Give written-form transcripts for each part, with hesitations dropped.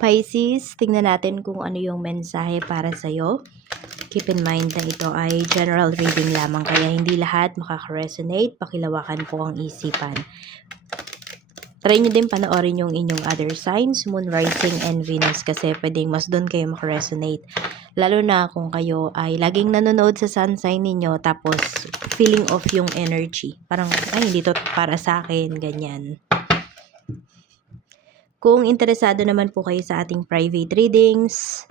Pisces, tingnan natin kung ano yung mensahe para sa'yo. Keep in mind na ito ay general reading lamang kaya hindi lahat makaka-resonate. Pakilawakan po ang isipan. Try nyo din panoorin yung inyong other signs, Moon, Rising, and Venus kasi pwedeng mas doon kayo makaresonate. Lalo na kung kayo ay laging nanonood sa sun sign ninyo tapos feeling off yung energy. Parang, ay, hindi to para sa akin, ganyan. Kung interesado naman po kayo sa ating private readings,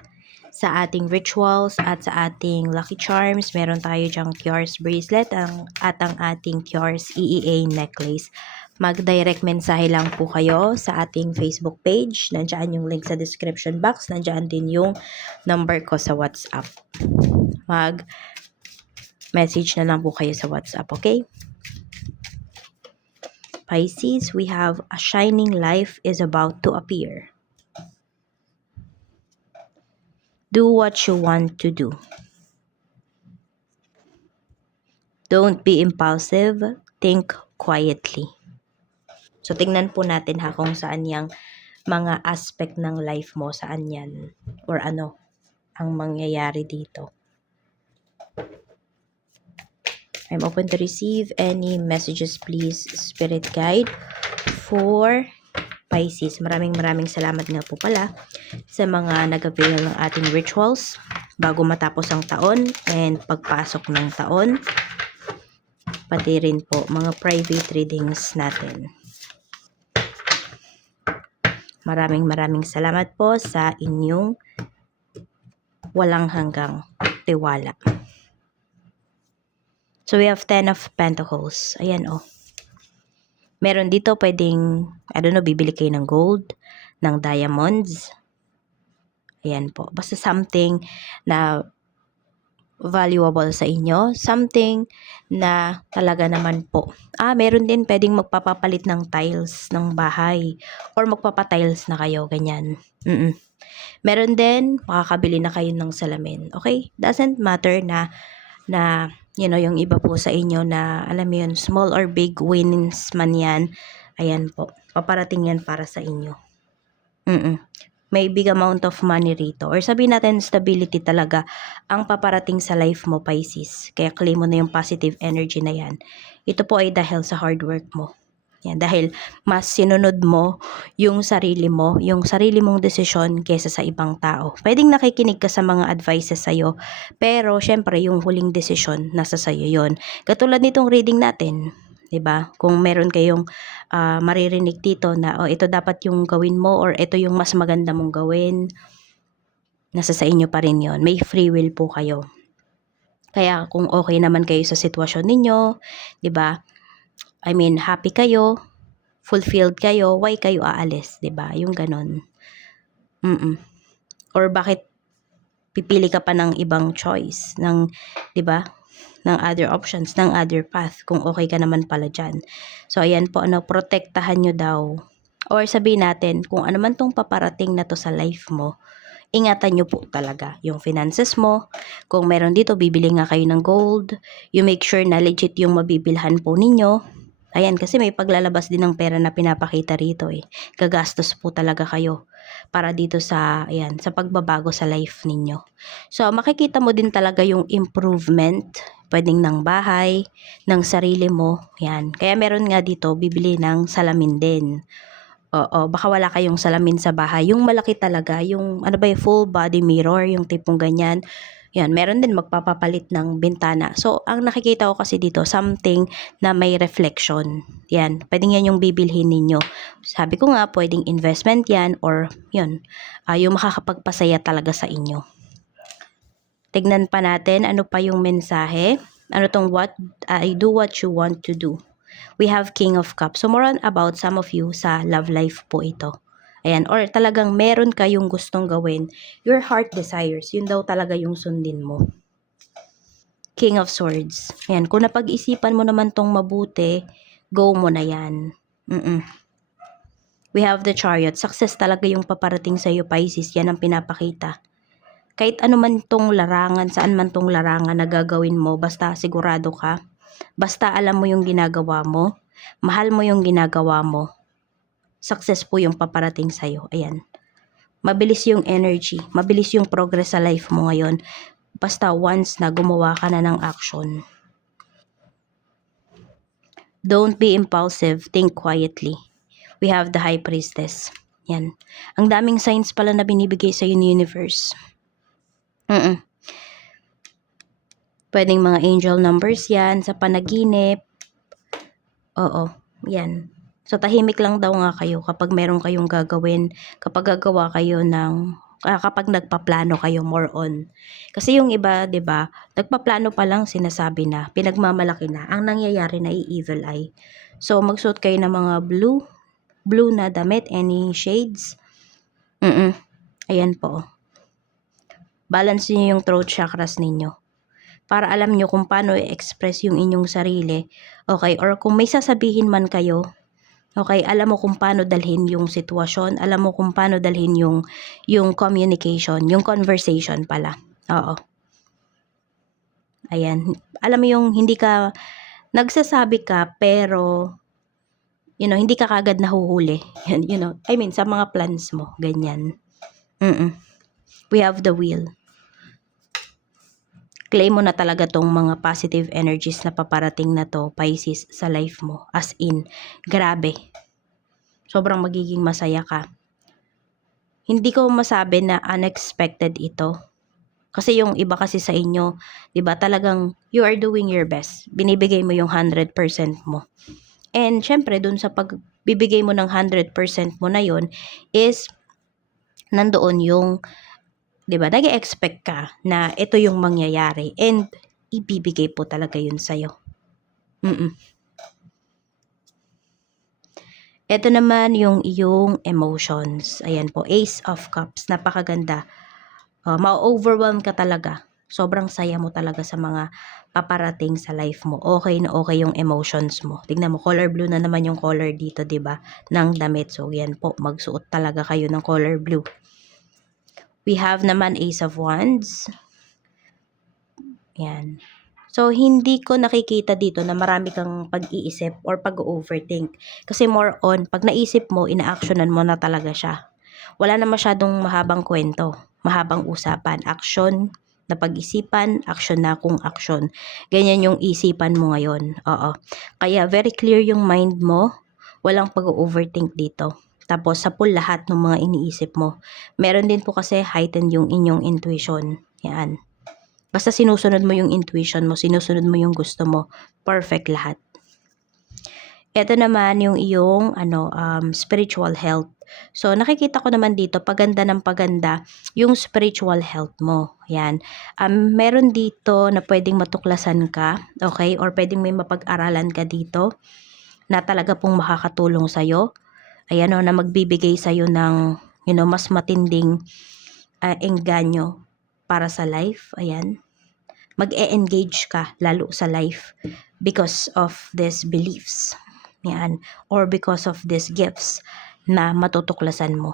sa ating rituals, at sa ating lucky charms, meron tayo dyang Kyor's bracelet at ang ating Kyor's EEA necklace. Mag-direct mensahe lang po kayo sa ating Facebook page. Nandiyan yung link sa description box. Nandiyan din yung number ko sa WhatsApp. Mag-message na lang po kayo sa WhatsApp, okay? Pisces, we have a shining life is about to appear. Do what you want to do. Don't be impulsive. Think quietly. So, tingnan po natin ha kung saan yung mga aspect ng life mo, saan yan, or ano ang mangyayari dito. I'm open to receive any messages, please, Spirit Guide, for Pisces. Maraming salamat nga po pala sa mga nag-avail ng ating rituals bago matapos ang taon and pagpasok ng taon. Pati rin po mga private readings natin. Maraming salamat po sa inyong walang hanggang tiwala. So we have 10 of Pentacles. Ayan oh. Meron dito pwedeng, I don't know, bibili kayo ng gold, ng diamonds. Ayan po. Basta something na valuable sa inyo. Something na talaga naman po. Meron din pwedeng magpapapalit ng tiles ng bahay. Or magpapatiles na kayo. Ganyan. Meron din, makakabili na kayo ng salamin. Okay? Doesn't matter na you know, yung iba po sa inyo na, alam mo yun, small or big wins man yan. Ayan po. Paparating yan para sa inyo. May big amount of money rito. Or sabihin natin, stability talaga ang paparating sa life mo, Pisces. Kaya claim mo na yung positive energy na yan. Ito po ay dahil sa hard work mo. Yan, dahil mas sinunod mo yung sarili mong desisyon kaysa sa ibang tao. Pwedeng nakikinig ka sa mga advices sa'yo, pero syempre yung huling desisyon nasa sa'yo yon. Katulad nitong reading natin, 'di ba? Kung meron kayong maririnig dito na ito dapat yung gawin mo or ito yung mas maganda mong gawin, nasa sa inyo pa rin yon. May free will po kayo. Kaya kung okay naman kayo sa sitwasyon ninyo, 'di ba? I mean, happy kayo, fulfilled kayo, why kayo aalis, 'di ba? Yung ganon. Or bakit pipili ka pa ng ibang choice, ng 'di ba? Ng other options, ng other path kung okay ka naman pala diyan. So ayan po, protektahan nyo daw. Or sabihin natin, kung ano man tong paparating na to sa life mo, ingatan nyo po talaga yung finances mo. Kung meron dito, bibili nga kayo ng gold. You make sure na legit yung mabibilhan po ninyo. Ayan, kasi may paglalabas din ng pera na pinapakita rito eh. Gagastos po talaga kayo para dito sa, ayan, sa pagbabago sa life ninyo. So, makikita mo din talaga yung improvement, pwedeng ng bahay, ng sarili mo, yan. Kaya meron nga dito, bibili ng salamin din. Oo, baka wala kayong salamin sa bahay. Yung malaki talaga, yung ano ba yung full body mirror, yung tipong ganyan. Yan, meron din magpapapalit ng bintana. So, ang nakikita ko kasi dito, something na may reflection. Yan, pwedeng yan yung bibilhin ninyo. Sabi ko nga, pwedeng investment yan or yun, yung makakapagpasaya talaga sa inyo. Tignan pa natin, ano pa yung mensahe. Ano tong I do what you want to do. We have King of Cups. So, more on about some of you sa love life po ito. Ayan, or talagang meron kayong gustong gawin. Your heart desires. Yun daw talaga yung sundin mo. King of Swords. Ayan, kung napag-isipan mo naman tong mabuti, go mo na yan. We have the Chariot. Success talaga yung paparating sa iyo, Pisces. Yan ang pinapakita. Kahit ano man tong larangan, saan man tong larangan na gagawin mo, basta sigurado ka. Basta alam mo yung ginagawa mo. Mahal mo yung ginagawa mo. Success po yung paparating sa'yo. Ayan. Mabilis yung energy, mabilis yung progress sa life mo ngayon. Basta once na gumawa ka na ng action. Don't be impulsive, think quietly. We have the High Priestess. Yan. Ang daming signs pala na binibigay sa ni universe. Pwedeng mga angel numbers yan sa panaginip. Oo, yan. So, tahimik lang daw nga kayo kapag meron kayong gagawin, kapag gagawa kayo ng, kapag nagpaplano kayo more on. Kasi yung iba, 'di ba, nagpaplano pa lang sinasabi na, pinagmamalaki na, ang nangyayari na evil eye. So, magsuot kayo ng mga blue na damit, any shades. Ayan po. Balance niyo yung throat chakras ninyo. Para alam nyo kung paano i-express yung inyong sarili. Okay, or kung may sasabihin man kayo, okay, alam mo kung paano dalhin yung sitwasyon, alam mo kung paano dalhin yung communication, yung conversation pala. Oo. Ayan. Alam mo yung hindi ka, nagsasabi ka, pero, hindi ka kagad nahuhuli. I mean, sa mga plans mo, ganyan. We have the wheel. Claim mo na talaga tong mga positive energies na paparating na to, Pisces, sa life mo. As in, grabe. Sobrang magiging masaya ka. Hindi ko masabi na unexpected ito. Kasi yung iba kasi sa inyo, 'di ba, talagang you are doing your best. Binibigay mo yung 100% mo. And syempre, dun sa pagbibigay mo ng 100% mo na yon is nandoon yung, 'di ba, nag-expect ka na ito yung mangyayari and ibibigay po talaga yun sa'yo. Ito naman yung iyong emotions. Ayan po, Ace of Cups. Napakaganda. Ma-overwhelm ka talaga. Sobrang saya mo talaga sa mga paparating sa life mo. Okay na okay yung emotions mo. Tignan mo, color blue na naman yung color dito, 'di ba? Ng damit. So, yan po, magsuot talaga kayo ng color blue. We have naman Ace of Wands. Yan. So, hindi ko nakikita dito na marami kang pag-iisip or pag-overthink. Kasi more on, pag naisip mo, ina-actionan mo na talaga siya. Wala na masyadong mahabang kwento, mahabang usapan. Action na pag-isipan, action na kung action. Ganyan yung isipan mo ngayon. Oo. Kaya very clear yung mind mo. Walang pag-overthink dito. Tapos sa pool lahat ng mga iniisip mo. Meron din po kasi heightened yung inyong intuition. Yan. Basta sinusunod mo yung intuition mo, sinusunod mo yung gusto mo, perfect lahat. Ito naman yung iyong spiritual health. So nakikita ko naman dito paganda ng paganda yung spiritual health mo. Yan. Meron dito na pwedeng matuklasan ka, okay? Or pwedeng may mapag-aralan ka dito na talaga pong makakatulong sa iyo. Ayan na magbibigay sa iyo ng mas matinding engganyo para sa life. Ayan. Mag-e-engage ka lalo sa life because of these beliefs. Yan. Or because of these gifts na matutuklasan mo.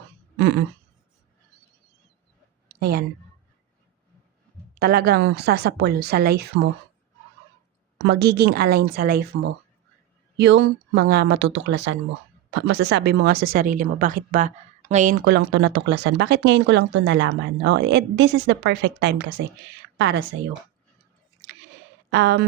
Ayan. Talagang sasapol sa life mo. Magiging align sa life mo yung mga matutuklasan mo. Masasabi mo nga sa sarili mo, bakit ba ngayon ko lang to natuklasan? Bakit ngayon ko lang to nalaman? This is the perfect time kasi para sa'yo.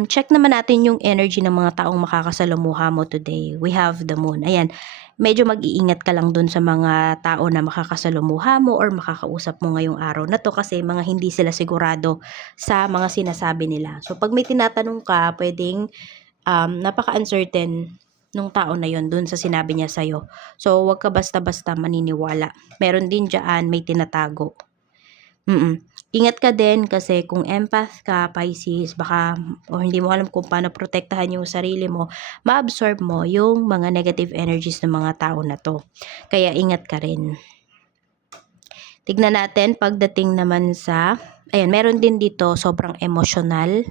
Check naman natin yung energy ng mga taong makakasalamuha mo today. We have the moon. Ayan, medyo mag-iingat ka lang dun sa mga tao na makakasalamuha mo or makakausap mo ngayong araw na to kasi mga hindi sila sigurado sa mga sinasabi nila. So, pag may tinatanong ka, pwedeng napaka-uncertain nung tao na yon dun sa sinabi niya sa'yo. So, wag ka basta-basta maniniwala. Meron din dyan, may tinatago. Ingat ka din kasi kung empath ka, Pisces, baka o hindi mo alam kung paano protektahan yung sarili mo, ma-absorb mo yung mga negative energies ng mga tao na to. Kaya ingat ka rin. Tignan natin pagdating naman sa, ayan, meron din dito sobrang emotional.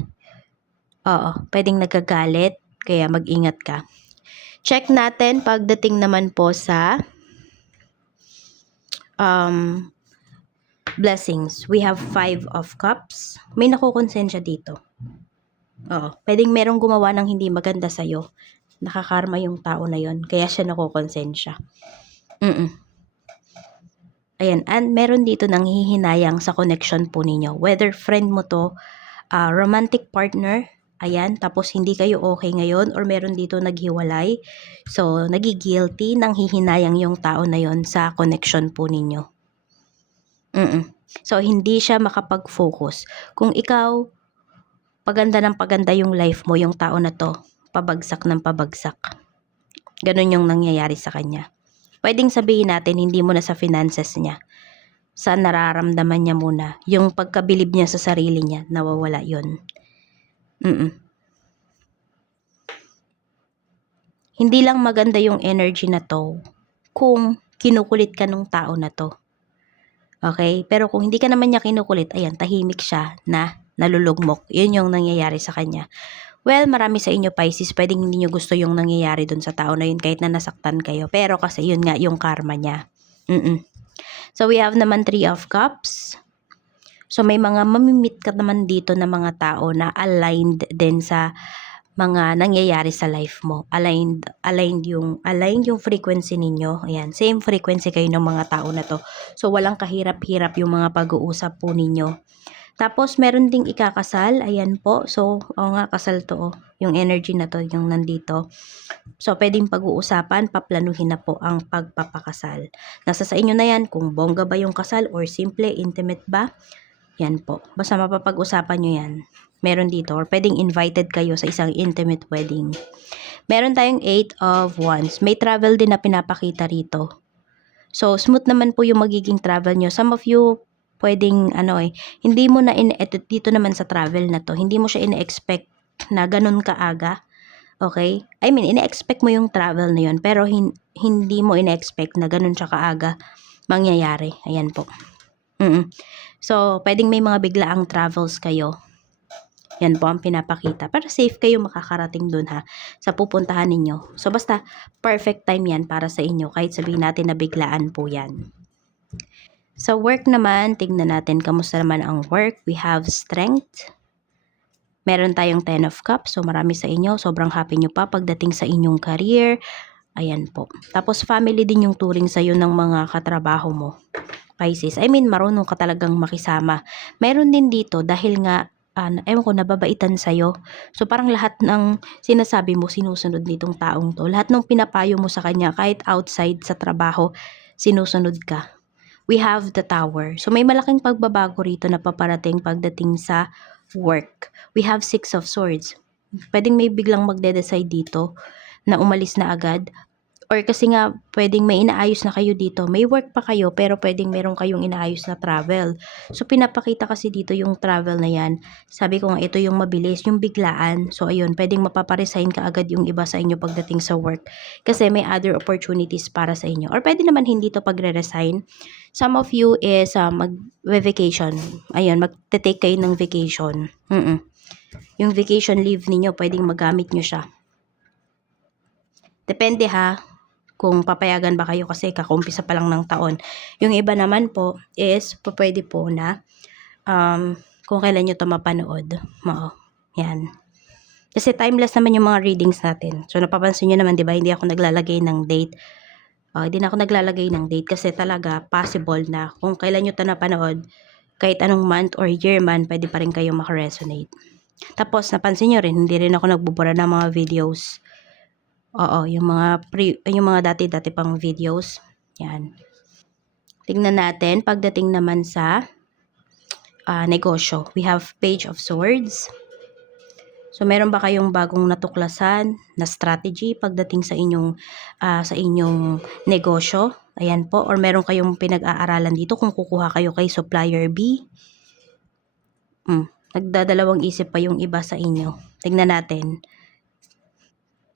Oo, pwedeng nagagalit, kaya mag-ingat ka. Check natin pagdating naman po sa blessings. We have 5 of cups. May nakukonsensya dito. Oo, pwedeng merong gumawa ng hindi maganda sa'yo. Nakakarma yung tao na yon, kaya siya nakukonsensya. Ayan, and meron dito nanghihinayang sa connection po ninyo. Whether friend mo to, romantic partner, ayan, tapos hindi kayo okay ngayon or meron dito naghiwalay. So, nagigilty, nanghihinayang yung tao na yon sa connection po ninyo. So, hindi siya makapag-focus. Kung ikaw, paganda ng paganda yung life mo, yung tao na to, pabagsak ng pabagsak. Ganun yung nangyayari sa kanya. Pwedeng sabihin natin, hindi mo na sa finances niya. Sa nararamdaman niya muna. Yung pagkabilib niya sa sarili niya, nawawala yun. Hindi lang maganda yung energy na to kung kinukulit ka nung tao na to. Okay? Pero kung hindi ka naman niya kinukulit, ayan, tahimik siya na nalulugmok. Yun yung nangyayari sa kanya. Well, marami sa inyo Pisces, pwedeng hindi nyo gusto yung nangyayari dun sa tao na yun kahit na nasaktan kayo. Pero kasi yun nga yung karma niya. So, we have naman 3 of Cups. So, may mga mamimit ka naman dito na mga tao na aligned din sa mga nangyayari sa life mo. Aligned yung frequency ninyo. Ayan, same frequency kayo ng mga tao na to. So, walang kahirap-hirap yung mga pag-uusap po ninyo. Tapos, meron ding ikakasal. Ayan po. So, nga, kasal to. Yung energy na to, yung nandito. So, pwedeng pag-uusapan, paplanuhin na po ang pagpapakasal. Nasa sa inyo na yan kung bongga ba yung kasal or simple, intimate ba. Yan po. Basta mapapag-usapan nyo yan. Meron dito. Or pwedeng invited kayo sa isang intimate wedding. Meron tayong 8 of Wands. May travel din na pinapakita rito. So, smooth naman po yung magiging travel nyo. Some of you, pwedeng, hindi mo na dito naman sa travel na to, hindi mo siya ine-expect na ganun kaaga. Okay? I mean, ine-expect mo yung travel na yun, pero hindi mo ine-expect na ganun siya kaaga mangyayari. Ayan po. So, pwedeng may mga biglaang travels kayo. Yan po ang pinapakita. Para safe kayo makakarating dun sa pupuntahan ninyo. So, basta perfect time yan para sa inyo. Kahit sabihin natin na biglaan po yan. Sa work naman, tingnan natin kamusta naman ang work. We have strength. Meron tayong 10 of Cups. So, marami sa inyo. Sobrang happy nyo pa pagdating sa inyong career. Ayan po. Tapos, family din yung turing sa'yo ng mga katrabaho mo. Pisces. I mean, marunong ka talagang makisama. Meron din dito dahil nga, ewan ko, nababaitan sa'yo. So, parang lahat ng sinasabi mo, sinusunod nitong taong to. Lahat ng pinapayo mo sa kanya, kahit outside sa trabaho, sinusunod ka. We have the Tower. So, may malaking pagbabago rito na paparating pagdating sa work. We have 6 of Swords. Pwedeng may biglang magde-decide dito na umalis na agad. Or kasi nga, pwedeng may inaayos na kayo dito. May work pa kayo, pero pwedeng meron kayong inaayos na travel. So, pinapakita kasi dito yung travel na yan. Sabi ko nga, ito yung mabilis, yung biglaan. So, ayun, pwedeng mapaparesign ka agad yung iba sa inyo pagdating sa work. Kasi may other opportunities para sa inyo. Or pwede naman hindi to pagre-resign. Some of you is mag-vacation. Ayun, mag-take kayo ng vacation. Yung vacation leave ninyo, pwedeng magamit nyo siya. Depende kung papayagan ba kayo kasi kakumpisa pa lang ng taon. Yung iba naman po is pwede po na kung kailan nyo ito mapanood. Yan. Kasi timeless naman yung mga readings natin. So, napapansin nyo naman, di ba, hindi ako naglalagay ng date. Hindi na ako naglalagay ng date kasi talaga possible na kung kailan nyo ito napanood, kahit anong month or year man, pwede pa rin kayo makaresonate. Tapos, napansin nyo rin, hindi rin ako nagbubura ng mga videos. Yung mga dati-dati pang videos. Yan. Tingnan natin pagdating naman sa negosyo. We have Page of Swords. So, meron ba kayong bagong natuklasan na strategy pagdating sa inyong negosyo? Ayan po. Or meron kayong pinag-aaralan dito kung kukuha kayo kay supplier B? Nagdadalawang isip pa yung iba sa inyo. Tingnan natin.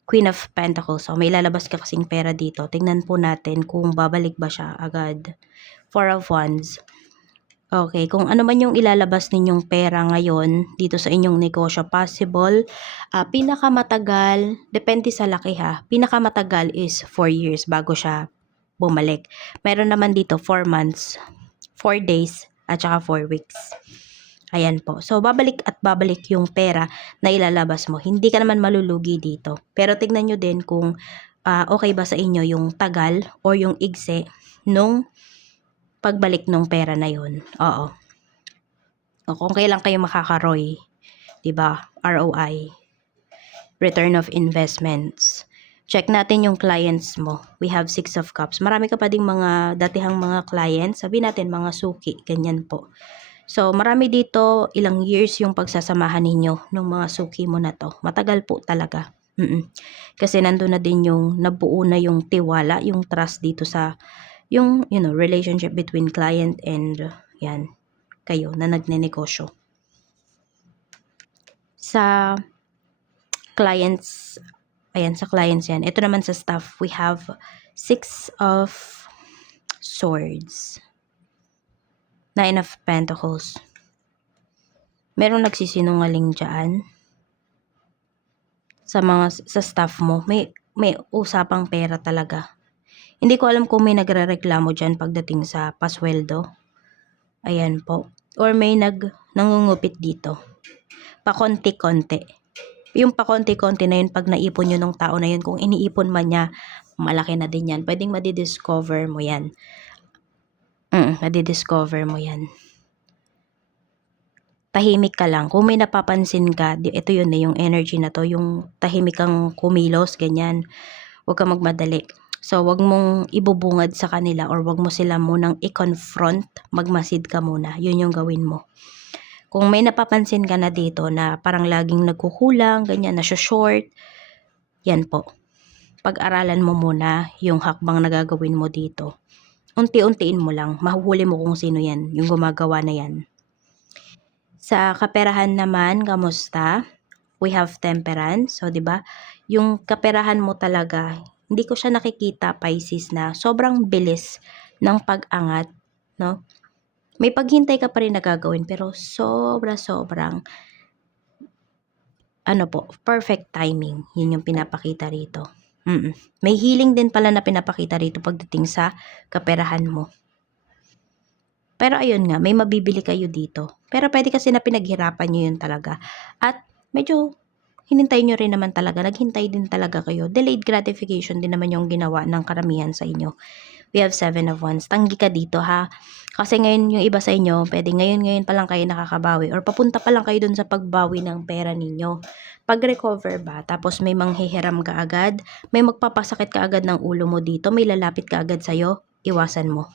Queen of Pentacles. So, may lalabas ka kasing pera dito. Tingnan po natin kung babalik ba siya agad. 4 of Wands. Okay, kung ano man yung ilalabas ninyong pera ngayon dito sa inyong negosyo, possible. Pinakamatagal, depende sa laki pinakamatagal is 4 years bago siya bumalik. Meron naman dito 4 months, 4 days, at saka 4 weeks. Ayan po. So, babalik at babalik yung pera na ilalabas mo. Hindi ka naman malulugi dito. Pero tignan nyo din kung okay ba sa inyo yung tagal or yung igse nung pagbalik ng pera na yun. Oo. O kung kailan kayo makaka-ROI, 'di ba? ROI, return of investments. Check natin yung clients mo. We have 6 of Cups. Marami ka pa ding mga datihang mga clients. Sabi natin mga suki, ganyan po. So, marami dito, ilang years yung pagsasamahan ninyo ng mga suki mo na to. Matagal po talaga. Kasi nandun na din yung nabuo na yung tiwala, yung trust dito sa yung relationship between client and yan, kayo na nagnenegosyo. Sa clients, ayan, sa clients yan. Ito naman sa staff, we have 6 of Swords. 9 of Pentacles. Merong nagsisinungaling dyan sa staff mo. May usapang pera talaga. Hindi ko alam kung may nagrereklamo dyan pagdating sa pasweldo. Ayan po. Or may nangungupit dito. Pakonti-konti. Yung pakonti-konti na yun, pag naipon nyo ng tao na yun, kung iniipon man niya, malaki na din yan. Pwedeng madidiscover mo yan. Madidiscover mo yan. Tahimik ka lang. Kung may napapansin ka, ito yun yung energy na to, yung tahimik kang kumilos, ganyan. Huwag kang magmadali. So, wag mong ibubungad sa kanila or wag mo sila munang i-confront, magmasid ka muna. Yun yung gawin mo. Kung may napapansin ka na dito na parang laging nagkukulang, ganyan, short, yan po. Pag-aralan mo muna yung hakbang na gagawin mo dito. Unti-untiin mo lang. Mahuhuli mo kung sino yan, yung gumagawa na yan. Sa kaperahan naman, kamusta? We have Temperance. So, 'di ba? Yung kaperahan mo talaga, hindi ko siya nakikita, Pisces, na sobrang bilis ng pag-angat, no? May paghintay ka pa rin na gagawin, pero sobrang perfect timing. Yun yung pinapakita rito. May healing din pala na pinapakita rito pagdating sa kaperahan mo. Pero ayun nga, may mabibili kayo dito. Pero pwede kasi na pinaghirapan nyo yun talaga. At medyo hinintay nyo rin naman talaga. Naghintay din talaga kayo. Delayed gratification din naman yung ginawa ng karamihan sa inyo. We have 7 of Wands. Tanggi ka dito ha. Kasi ngayon yung iba sa inyo, pwede ngayon pa lang kayo nakakabawi. Or papunta pa lang kayo dun sa pagbawi ng pera ninyo. Pag-recover ba, tapos may manghihiram ka agad, may magpapasakit ka agad ng ulo mo dito, may lalapit ka agad sa'yo, iwasan mo.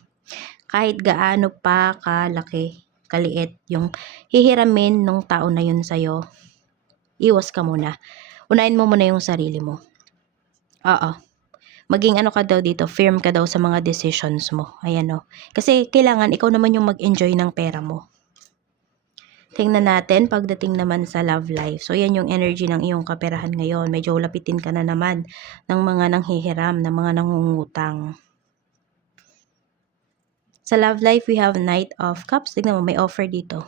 Kahit gaano pa kalaki, kaliit yung hihiramin ng tao na yun sa'yo, iwas ka muna. Unahin mo muna yung sarili mo. Oo. Maging ka daw dito, firm ka daw sa mga decisions mo. Ayan o. Kasi kailangan ikaw naman yung mag-enjoy ng pera mo. Tingnan natin pagdating naman sa love life. So, yan yung energy ng iyong kaperahan ngayon. Medyo lapitin ka na naman ng mga nanghihiram, ng mga nangungutang. Sa love life, we have Knight of Cups. Tignan mo, may offer dito.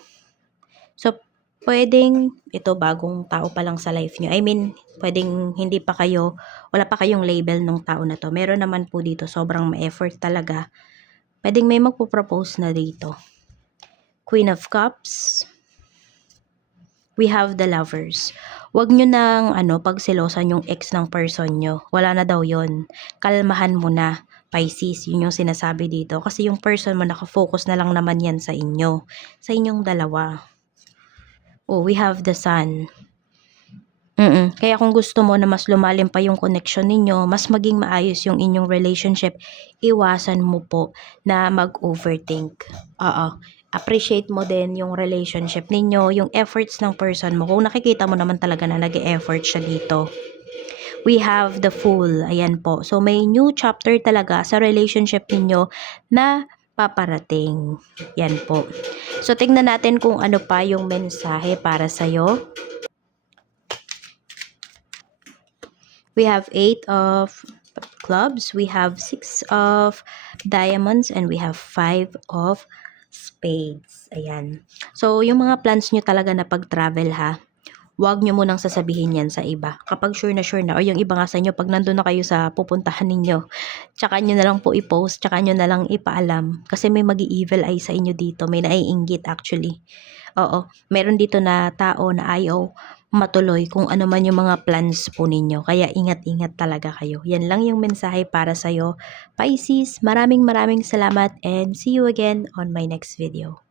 So, pwedeng ito bagong tao pa lang sa life nyo. I mean, pwedeng hindi pa kayo, wala pa kayong label ng tao na to. Meron naman po dito, sobrang ma-effort talaga. Pwedeng may magpo-propose na dito. Queen of Cups. We have the Lovers. Huwag nyo nang pagsilosan yung ex ng person nyo. Wala na daw yon. Kalmahan mo na. Pisces, yun yung sinasabi dito. Kasi yung person mo, nakafocus na lang naman yan sa inyo. Sa inyong dalawa. Oh, we have the Sun. Kaya kung gusto mo na mas lumalim pa yung connection ninyo, mas maging maayos yung inyong relationship, iwasan mo po na mag-overthink. Oo. Appreciate mo din yung relationship ninyo, yung efforts ng person mo. Kung nakikita mo naman talaga na nag-e-effort siya dito. We have the Fool. Ayan po. So, may new chapter talaga sa relationship ninyo na paparating. Yan po. So, tingnan natin kung ano pa yung mensahe para sa'yo. We have 8 of Clubs. We have 6 of Diamonds. And we have 5 of Spades. Ayan. So, yung mga plans nyo talaga na pag-travel ha, huwag nyo munang sasabihin yan sa iba. Kapag sure na, o yung iba nga sa inyo, pag nandun na kayo sa pupuntahan ninyo, tsaka nyo na lang po i-post, tsaka nyo na lang ipaalam. Kasi may mag-i-evil eye sa inyo dito, may naiinggit actually. Oo, meron dito na tao na ayaw matuloy kung ano man yung mga plans po ninyo. Kaya ingat-ingat talaga kayo. Yan lang yung mensahe para sa'yo, Pisces. Maraming salamat and see you again on my next video.